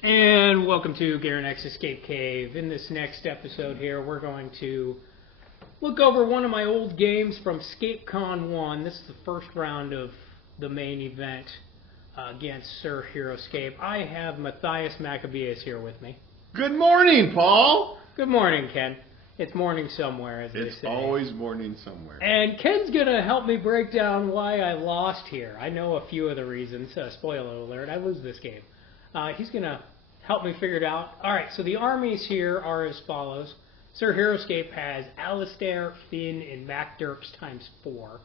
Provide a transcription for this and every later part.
And welcome to Garenex Escape Cave. In this next episode here, we're going to look over one of my old games from ScapeCon 1. This is the first round of the main event against Sir Heroscape. I have Matthias Maccabeus here with me. Good morning, Paul! Good morning, Ken. It's morning somewhere, as they say. It's always morning somewhere. And Ken's going to help me break down why I lost here. I know a few of the reasons. Spoiler alert, I lose this game. He's going to help me figure it out. Alright, so the armies here are as follows. Sir Heroscape has Alistair, Finn, and MacDurks times 4.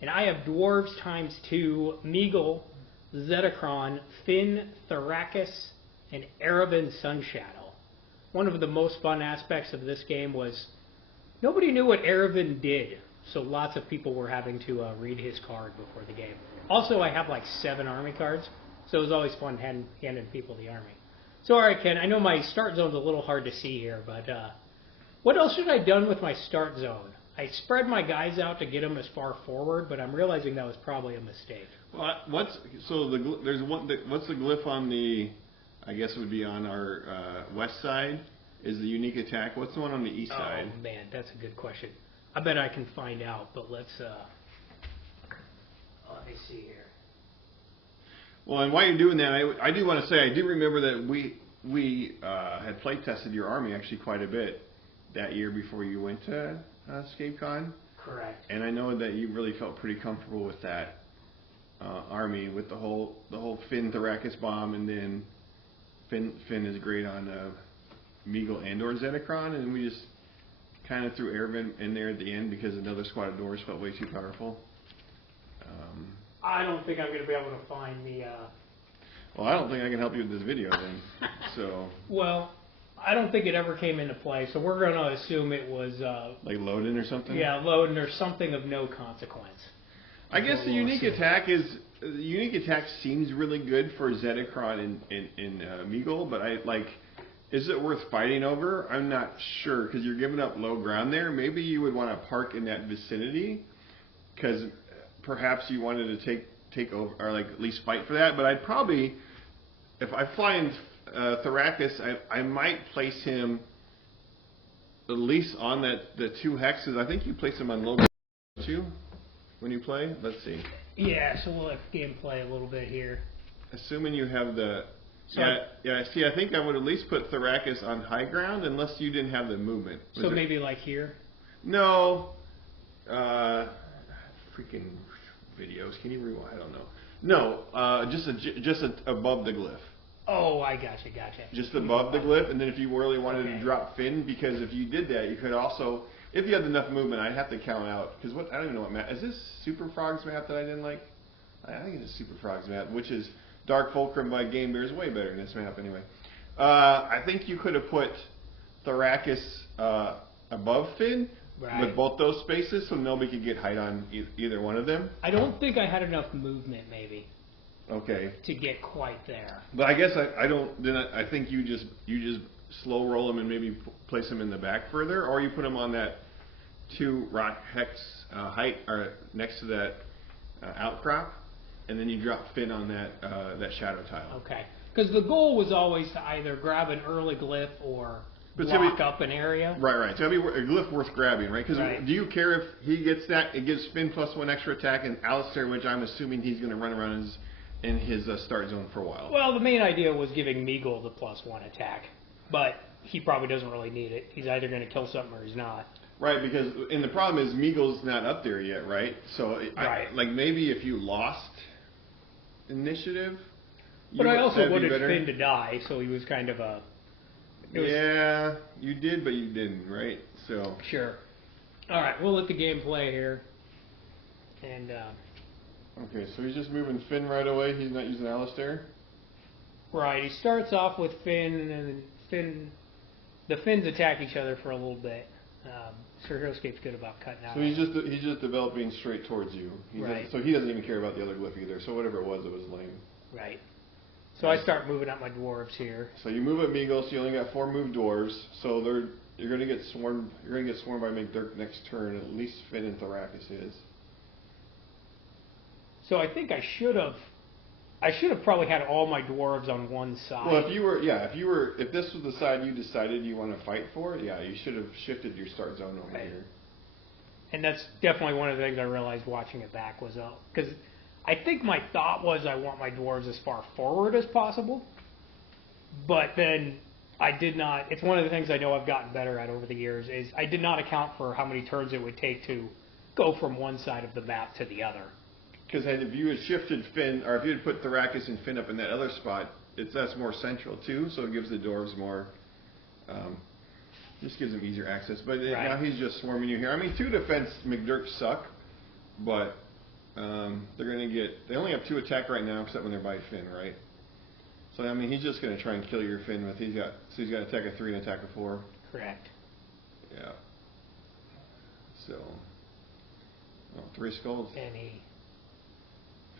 And I have Dwarves times 2, Meagle, Zetacron, Finn, Thrakus, and Erebin Sunshadow. One of the most fun aspects of this game was nobody knew what Erebin did, so lots of people were having to read his card before the game. Also, I have like 7 army cards, so it was always fun handing people the army. So, alright, Ken, I know my start zone's a little hard to see here, but what else should I have done with my start zone? I spread my guys out to get them as far forward, but I'm realizing that was probably a mistake. Well, what's the glyph on the, I guess it would be on our west side, is the unique attack. What's the one on the east side? Oh, man, that's a good question. I bet I can find out, but let me see here. Well, and while you're doing that, I do want to say, I do remember that we had play tested your army actually quite a bit that year before you went to ScapeCon. Correct. And I know that you really felt pretty comfortable with that army, with the whole Finn Thrakus bomb, and then Finn is great on Meagle and or Zetacron, and we just kind of threw Erebin in there at the end because another squad of doors felt way too powerful. I don't think I'm going to be able to find the... Well, I don't think I can help you with this video then. So. Well, I don't think it ever came into play, so we're going to assume it was... like loading or something? Yeah, loading or something of no consequence. I guess the unique attack seems really good for Zetacron and Meagle, but is it worth fighting over? I'm not sure, because you're giving up low ground there. Maybe you would want to park in that vicinity, because perhaps you wanted to take over, or like at least fight for that. But I'd probably, if I fly in Thrakus, I might place him at least on the 2 hexes. I think you place him on low ground too when you play. Let's see. Yeah, so we'll let the game play a little bit here. Assuming you have the... So see, I think I would at least put Thrakus on high ground unless you didn't have the movement. So maybe like here? No. Freaking videos. Can you rewind? I don't know. No, just above the glyph. Oh, I gotcha. Just above the glyph, and then if you really wanted to drop Finn, because if you did that, you could also... If you had enough movement, I'd have to count out, because I don't even know what map... Is this Super Frogs map that I didn't like? I think it's a Super Frogs map, which is Dark Fulcrum by Game Bear is way better than this map anyway. I think you could have put Thrakus above Finn with both those spaces, so nobody could get height on either one of them. I don't think I had enough movement, maybe. Okay. To get quite there. But I guess I don't... Then I think you just slow roll them and maybe place them in the back further, or you put them on that 2 rock hex height, or next to that outcrop, and then you drop Finn on that shadow tile. Okay. Because the goal was always to either grab an early glyph or block up an area. Right. So it'd be a glyph worth grabbing, right? Because do you care if he gets that? It gives Finn +1 extra attack, and Alistair, which I'm assuming he's going to run around in his start zone for a while. Well, the main idea was giving Meagle the +1 attack, but he probably doesn't really need it. He's either going to kill something or he's not. Right, and the problem is Meagle's not up there yet, right? So, like maybe if you lost initiative, but I also wanted Finn to die, so he was kind of a... Yeah, you did, but you didn't, right? So sure. All right, we'll let the game play here. And okay, so he's just moving Finn right away. He's not using Alistair. Right. He starts off with Finn, and then the Finns attack each other for a little bit. Sir Heroscape's good about cutting out. So he's just developing straight towards you. So he doesn't even care about the other glyph either. So whatever it was lame. Right. So I start moving up my dwarves here. So you move at Meagle, so you only got 4 moved dwarves. So you're going to get swarmed. You're going to get swarmed by McDurk next turn. At least Finn and Thrakus is. So I think I should have I should have probably had all my dwarves on one side. Well, if this was the side you decided you want to fight for, yeah, you should have shifted your start zone over here. And that's definitely one of the things I realized watching it back was because I think my thought was I want my dwarves as far forward as possible, but then I did not. It's one of the things I know I've gotten better at over the years is I did not account for how many turns it would take to go from one side of the map to the other. Because if you had shifted Finn, or if you had put Thrakus and Finn up in that other spot, that's more central too, so it gives the dwarves more. Just gives them easier access. But now he's just swarming you here. I mean, 2 defense McDurks suck, but they're going to get. They only have 2 attack right now, except when they're by Finn, right? So I mean, he's just going to try and kill your Finn with. He's got attack of 3 and attack of 4. Correct. Yeah. So, 3 skulls. And he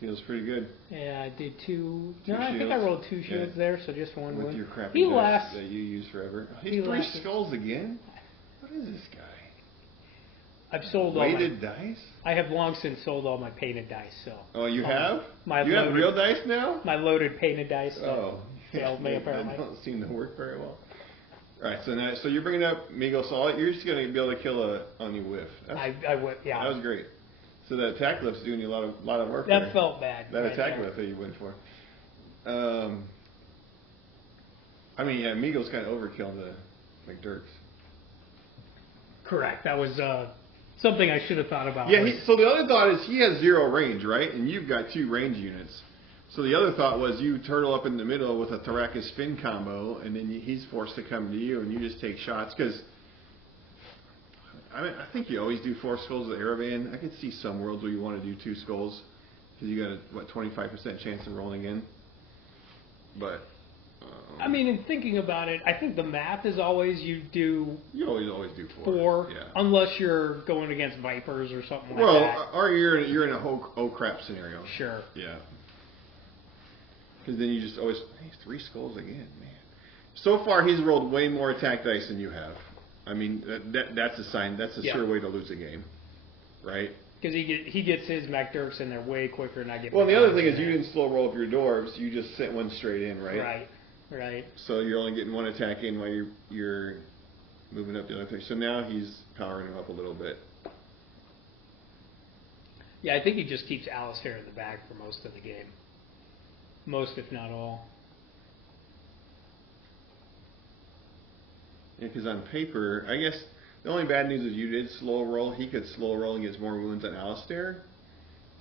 feels pretty good. Yeah, I did 2. No, shields. I think I rolled 2 shields there, so just 1 with wound. your crappy dice that you use forever. He 3 skulls again. What is this guy? I've sold weighted dice. I have long since sold all my painted dice. So. Oh, you have? You have real dice now? My loaded painted dice. Failed me apparently. They don't seem to work very well. All right, so you're bringing up Meagle Saw. You're just going to be able to kill on you whiff. I would, yeah. That was great. So that attack lift's doing you a lot of work. That felt bad. That attack lift that you went for. I mean, yeah, Meagle's kind of overkill the McDurks. Correct. That was something I should have thought about. Yeah. So the other thought is he has 0 range, right? And you've got 2 range units. So the other thought was you turtle up in the middle with a Thrakus Finn combo, and then he's forced to come to you, and you just take shots. Because I mean, I think you always do 4 skulls with Aravan. I could see some worlds where you want to do 2 skulls because you got a 25% chance of rolling in. But I mean, in thinking about it, I think the math is always you always do 4, yeah. Unless you're going against Vipers or something like that. Well, or you're in a oh crap scenario. Sure. Yeah. Because then you just always 3 skulls again, man. So far, he's rolled way more attack dice than you have. I mean, that's a sign. That's a sure way to lose a game, right? Because he gets his McDurks in there way quicker than I get. Well, the other thing is you didn't slow roll up your dwarves. You just sent one straight in, right? Right. So you're only getting 1 attack in while you're moving up the other thing. So now he's powering him up a little bit. Yeah, I think he just keeps Alistair in the back for most of the game. Most, if not all. Yeah, because on paper, I guess the only bad news is you did slow roll. He could slow roll and gets more wounds than Alistair.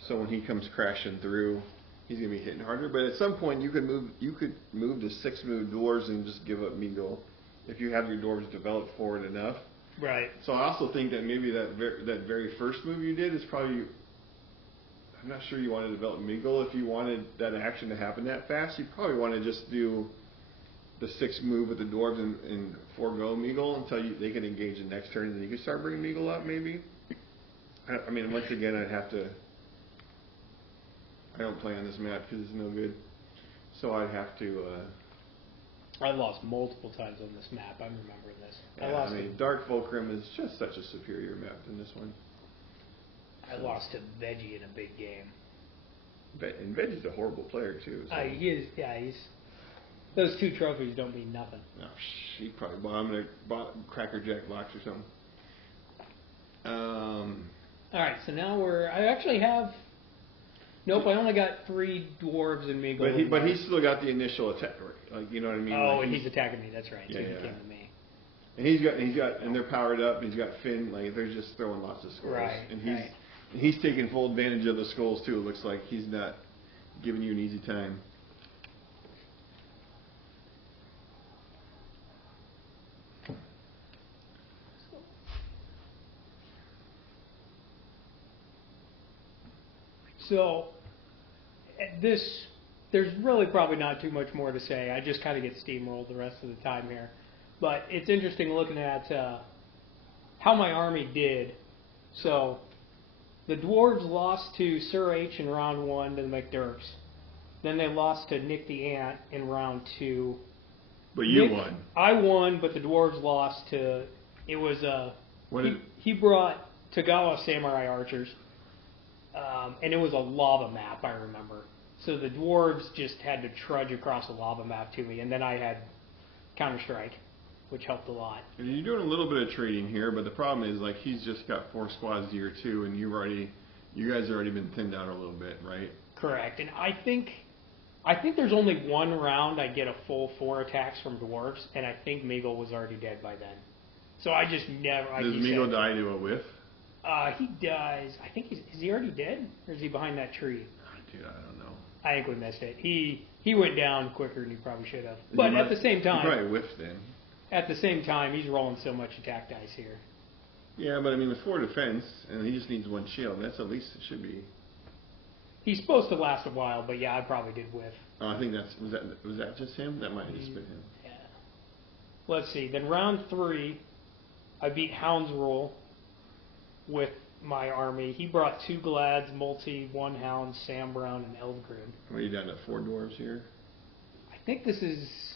So when he comes crashing through, he's gonna be hitting harder. But at some point, you could move to 6 move dwarves and just give up Meagle if you have your dwarves developed forward enough. Right. So I also think that maybe that very first move you did is probably. I'm not sure you want to develop Meagle. If you wanted that action to happen that fast, you probably want to just do the 6 move with the dwarves and forego Meagle until they can engage the next turn, and then you can start bringing Meagle up, maybe. I mean, once again, I'd have to. I don't play on this map because it's no good, so I'd have to. I lost multiple times on this map. I'm remembering this. I mean, Dark Fulcrum is just such a superior map than this one. I lost to Veggie in a big game. And Veggie's a horrible player too. So. He is. Yeah, he's. Those 2 trophies don't mean nothing. No, he probably bought him a Cracker Jack box or something. All right, so now I actually have. Nope, I only got 3 dwarves and Meagle. But he's still got the initial attack, like you know what I mean. Oh, like and he's attacking me. That's right. Yeah, He came to me. And he's got, and they're powered up. And he's got Finn. Like they're just throwing lots of skulls. Right. And he's taking full advantage of the skulls too. It looks like he's not giving you an easy time. So, there's really probably not too much more to say. I just kind of get steamrolled the rest of the time here. But it's interesting looking at how my army did. So, the dwarves lost to Sir H in round 1 to the McDurks. Then they lost to Nick the Ant in round 2. But you won. I won, but the dwarves lost to. It was he brought Tagawa Samurai Archers. And it was a lava map, I remember. So the dwarves just had to trudge across the lava map to me, and then I had Counter-Strike, which helped a lot. And you're doing a little bit of trading here, but the problem is, like, he's just got 4 squads to your 2, and you guys have already been thinned out a little bit, right? Correct. And I think there's only one round I get a full 4 attacks from dwarves, and I think Meagle was already dead by then. So I just never... Does Meagle die to a whiff? He dies... I think is he already dead? Or is he behind that tree? Dude, I don't know. I think we missed it. He went down quicker than he probably should have. But at the same time... He probably whiffed then. At the same time, he's rolling so much attack dice here. Yeah, but I mean, with 4 defense, and he just needs 1 shield, that's at least it should be. He's supposed to last a while, but yeah, I probably did whiff. Oh, I think was that just him? That might have just been him. Yeah. Let's see. Then round 3, I beat Hound's Rule with my army. He brought 2 Glads, Multi, 1 Hound, Sam Brown, and Eldgrid. Are you down to 4 dwarves here? I think this is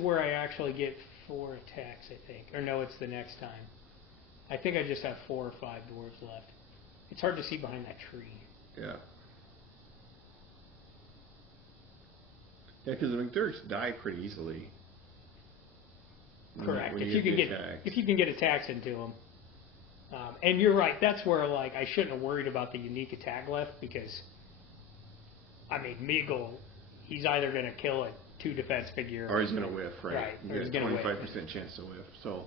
where I actually get 4 attacks, I think. Or no, it's the next time. I think I just have 4 or 5 dwarves left. It's hard to see behind that tree. Yeah. Yeah, because the McDurks die pretty easily. Correct. If you can get attacks into them. And you're right. That's where like I shouldn't have worried about the unique attack left because, I mean, Meagle, he's either going to kill a 2 defense figure or he's going to whiff, right? Right. You get a 25% chance to whiff. So.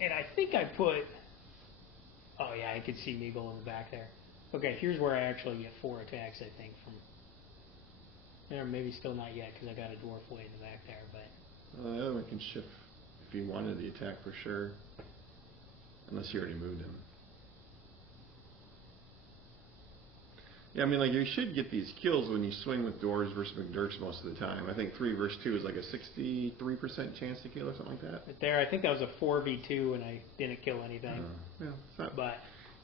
And I think I put. Oh yeah, I could see Meagle in the back there. Okay, here's where I actually get 4 attacks. I think from. Or maybe still not yet because I got a dwarf way in the back there, but. The other one can shift if you wanted the attack for sure, unless you already moved him. Yeah, I mean, like, you should get these kills when you swing with dwarves versus McDurks most of the time. I think 3 versus 2 is like a 63% chance to kill or something like that. But there, I think that was a 4v2 and I didn't kill anything. Yeah, it's not. But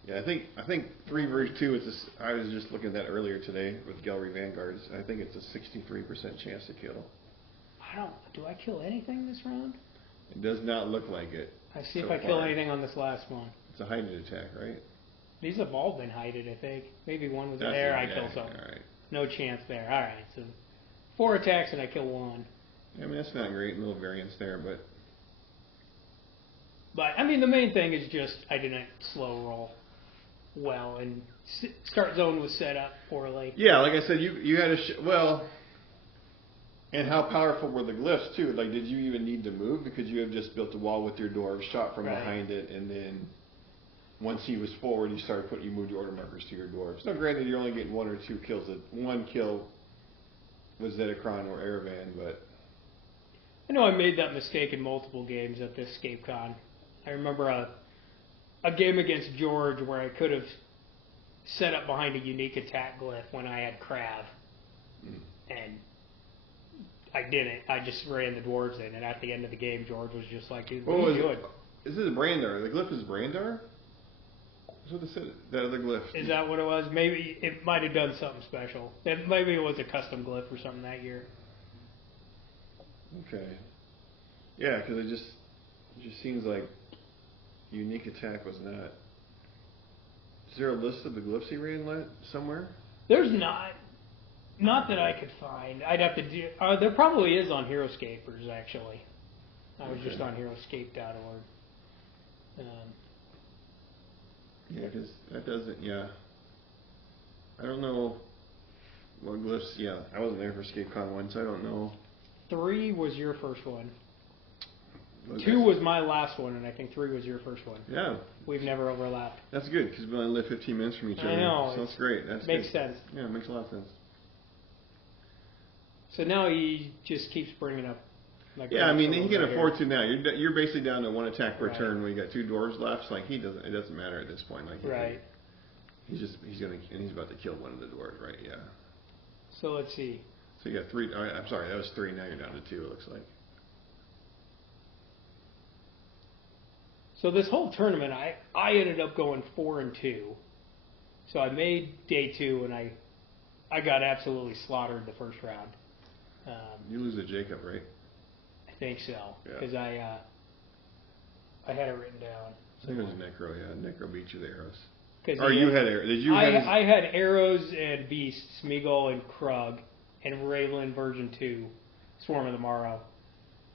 yeah, I think 3 versus 2 is. I was just looking at that earlier today with Gallery Vanguards. I think it's a 63% chance to kill. Do I kill anything this round? It does not look like it. I see if I kill anything on this last one. It's a hidden attack, right? These have all been hided, I think. Maybe one was there, I kill something. All right. No chance there. All right, so 4 attacks and I kill 1. I mean, that's not great. Little variance there, but... But, I mean, the main thing is just I didn't slow roll well, and start zone was set up poorly. Yeah, like I said, you had well... And how powerful were the glyphs, too? Like, did you even need to move? Because you have just built a wall with your dwarves, shot from behind it, and then... Once he was forward, you moved your order markers to your dwarves. Now, granted, you're only getting 1 or 2 kills. 1 kill was Zedekron or Erevan, but... I know I made that mistake in multiple games at this ScapeCon. I remember a game against George where I could have set up behind a unique attack glyph when I had Krav. And I didn't. I just ran the dwarves in, and at the end of the game, George was just like, dude, what are you doing? Is this Brandar? The glyph is Brandar? That's what they said. That other glyph. Is that what it was? Maybe it might have done something special. Maybe it was a custom glyph or something that year. Okay. Yeah, because it just seems like unique attack was not. Is there a list of the glyphs he ran somewhere? There's not. Not that I could find. I'd have to do. There probably is on Heroscapers actually. I was just on Heroscape.org. Yeah, because that doesn't, I don't know what glyphs, I wasn't there for ScapeCon 1, so I don't know. 3 was your first one. 2 was my last one, and I think 3 was your first one. Yeah. We've never overlapped. That's good, because we only live 15 minutes from each other. I know. So that's great. That makes sense. Yeah, it makes a lot of sense. So now he just keeps bringing up. I mean, he can afford to now. You're basically down to 1 attack per turn when you got 2 dwarves left. So, like, it doesn't matter at this point. Like, he's about to kill one of the dwarves, right? Yeah. So let's see. So you got 3. I'm sorry, that was 3. Now you're down to 2. It looks like. So this whole tournament, I ended up going 4-2. So I made day 2, and I got absolutely slaughtered the first round. You lose to Jacob, right? I think so, because I had it written down. I think it was Necro, Necro beat you the arrows. Or you had arrows? Did you? I had arrows and beasts, Smeagol and Krug, and Raylan version 2, Swarm of the Morrow,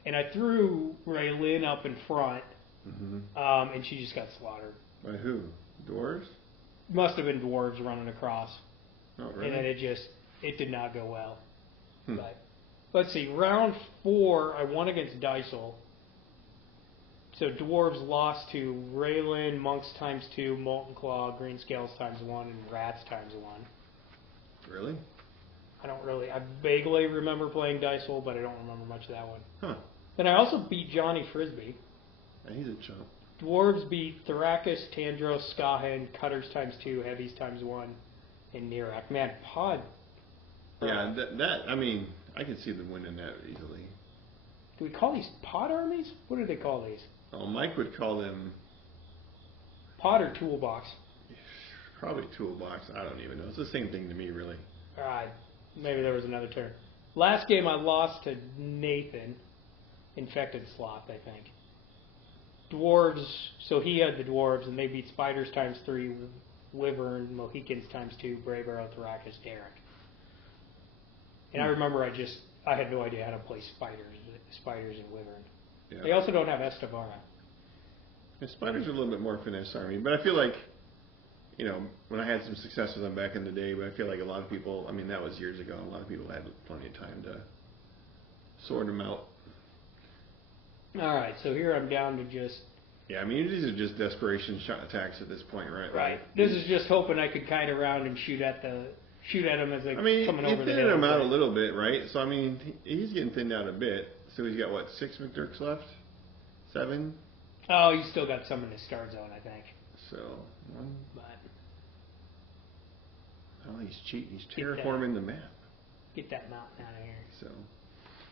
and I threw Raylan up in front, and she just got slaughtered. By who? Dwarves? Must have been dwarves running across. Oh, really? And then it did not go well. But let's see, round 4, I won against Dysel. So dwarves lost to Raylan, monks times 2, molten claw, green scales times 1, and rats times 1. Really? I vaguely remember playing Dysel, but I don't remember much of that one. Huh. Then I also beat Johnny Frisbee. Yeah, he's a chump. Dwarves beat Thrakus, Tandros, Skahen, Cutters times 2, Heavies times 1, and Nirak. Man, Pod. Yeah, that I mean, I can see them winning that easily. Do we call these pod armies? What do they call these? Oh, Mike would call them pod or toolbox. Probably toolbox. I don't even know. It's the same thing to me, really. Maybe there was another term. Last game I lost to Nathan, Infected Sloth, I think. Dwarves, so he had the dwarves, and they beat Spiders times 3, Wyvern, Mohicans times 2, Brave Arrow, Thrakus, Derek. And I remember I had no idea how to play Spiders and Wyvern. Yeah. They also don't have Estavara. The Spiders are a little bit more finesse army, but I feel like, you know, when I had some success with them back in the day, but I feel like a lot of people, I mean, that was years ago, a lot of people had plenty of time to sort them out. All right, so here I'm down to just... Yeah, I mean, these are just desperation shot attacks at this point, right? Right. This is just hoping I could kite around and shoot at them as they coming over the hill. Thinning them out a little bit, right? So, I mean, he's getting thinned out a bit. So he's got, what, 6 McDurks left? 7? Oh, he's still got some in his start zone, I think. So, but he's cheating. He's terraforming the map. Get that mountain out of here. So,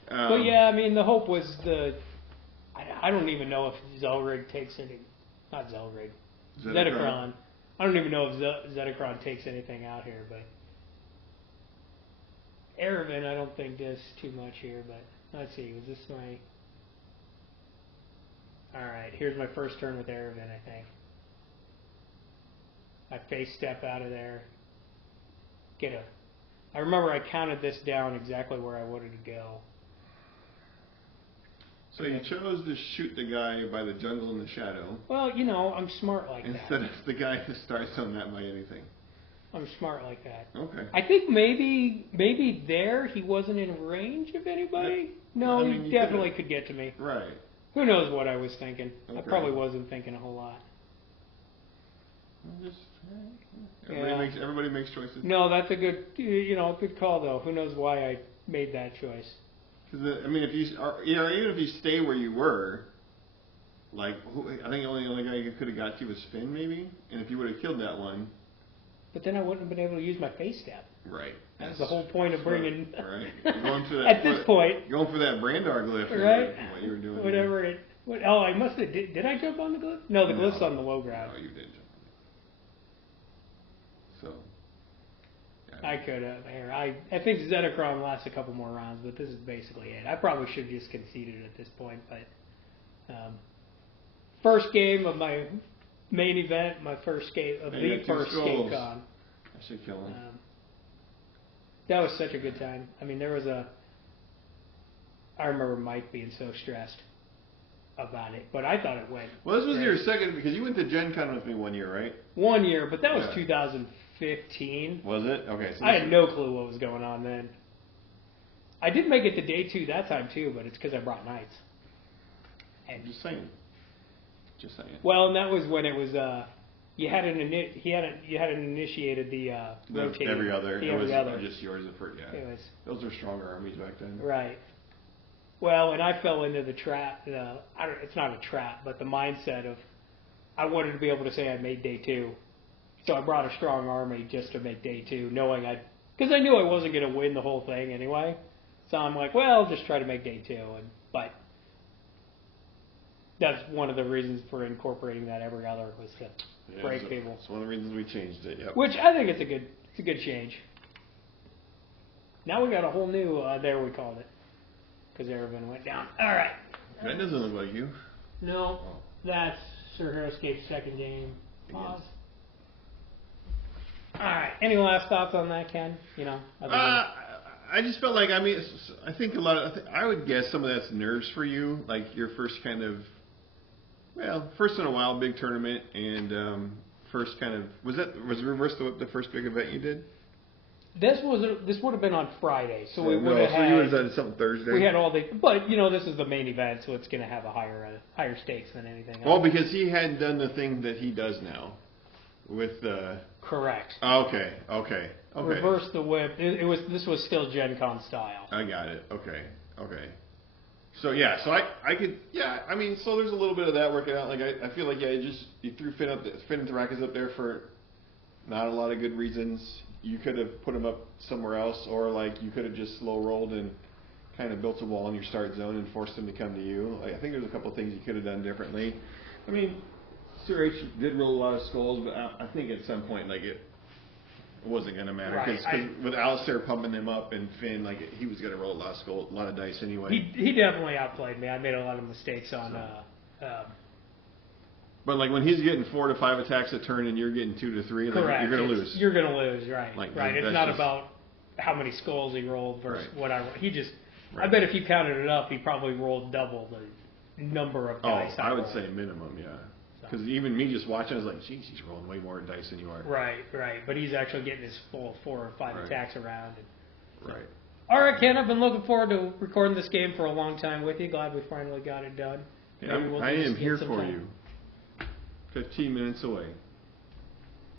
but yeah, I mean, the hope was I don't even know if Zelrig takes any. Not Zelrig. Zedekron. I don't even know if Zedekron takes anything out here, but Erevan I don't think does too much here, but let's see, was this my... Alright, here's my first turn with Erevan, I think. I face step out of there. I remember I counted this down exactly where I wanted to go. So you chose to shoot the guy by the jungle in the shadow. Well, you know, I'm smart like that. Instead of the guy who starts on that by anything. I'm smart like that. Okay. I think maybe there he wasn't in range of anybody. No, I mean, he definitely could get to me. Right. Who knows what I was thinking? Okay. I probably wasn't thinking a whole lot. Everybody makes choices. No, that's a good call though. Who knows why I made that choice? Because I mean, if even if you stay where you were, like I think the only guy who could have got you was Finn, maybe. And if you would have killed that one. But then I wouldn't have been able to use my face step. Right. That's the whole point of bringing. Right. Going for that, at this point. Going for that Brandar glyph. Right. What you were doing. Whatever it. I must have. Did I jump on the glyph? No, the glyph's on the low ground. No, you didn't jump on it. So. I could have. I think Zedekron lasts a couple more rounds, but this is basically it. I probably should have just conceded at this point, but first game of my main event, my first game of the first ScapeCon. I should kill him. That was such a good time. I mean, I remember Mike being so stressed about it, but I thought it went. Well, this was your second, because you went to Gen Con with me 1 year, right? 1 year, but that was 2015. Was it? Okay. So I had no clue what was going on then. I did make it to day 2 that time too, but it's because I brought knights. I'm just saying. Well, and that was when it was you hadn't initiated the rotating every other. The it was other. Just yours at first. Yeah. Those were stronger armies back then. Right. Well, and I fell into the trap. It's not a trap, but the mindset of I wanted to be able to say I made day 2, so I brought a strong army just to make day 2, knowing because I knew I wasn't going to win the whole thing anyway. So I'm like, well, I'll just try to make day 2, but that's one of the reasons for incorporating that every other was to break people. It's one of the reasons we changed it. Yep. Which I think it's a good change. Now we got a whole new there we called it. Because Erevan went down. All right. That doesn't look like you. No, that's Sir Heroscape's second game. Pause. All right. Any last thoughts on that, Ken? You know, I just felt like, I mean, I think a lot of, I would guess some of that's nerves for you, like your first kind of, well, first in a while big tournament, and first kind of, was Reverse the first big event you did? This would have been on Friday, so we would have so you would have done something Thursday. We had all the, but you know, this is the main event, so it's going to have a higher stakes than anything else. Well, because he hadn't done the thing that he does now, with correct. Okay. Reverse the whip. This was still Gen Con style. I got it. Okay. So yeah, so I could, yeah, I mean, so there's a little bit of that working out. Like I feel like, yeah, you threw Finn and Thrakas up there for not a lot of good reasons. You could have put him up somewhere else, or like you could have just slow rolled and kind of built a wall in your start zone and forced him to come to you. Like, I think there's a couple of things you could have done differently. I mean, Sir H did roll a lot of skulls, but I think at some point, like, it wasn't going to matter. Because with Alistair pumping him up and Finn, like, he was going to roll a lot of dice anyway. He definitely outplayed me. I made a lot of mistakes on... But like when he's getting 4 to 5 attacks a turn and you're getting 2 to 3, like, you're going to lose. You're going to lose, right? Like, right. It's not about how many skulls he rolled versus what I rolled. He just, I bet if you counted it up, he probably rolled double the number of dice. I would say minimum, yeah. Because even me just watching, I was like, geez, he's rolling way more dice than you are. Right. But he's actually getting his full 4 or 5 attacks around. Right. All right, Ken, I've been looking forward to recording this game for a long time with you. Glad we finally got it done. Yeah, I am here for you. 15 minutes away.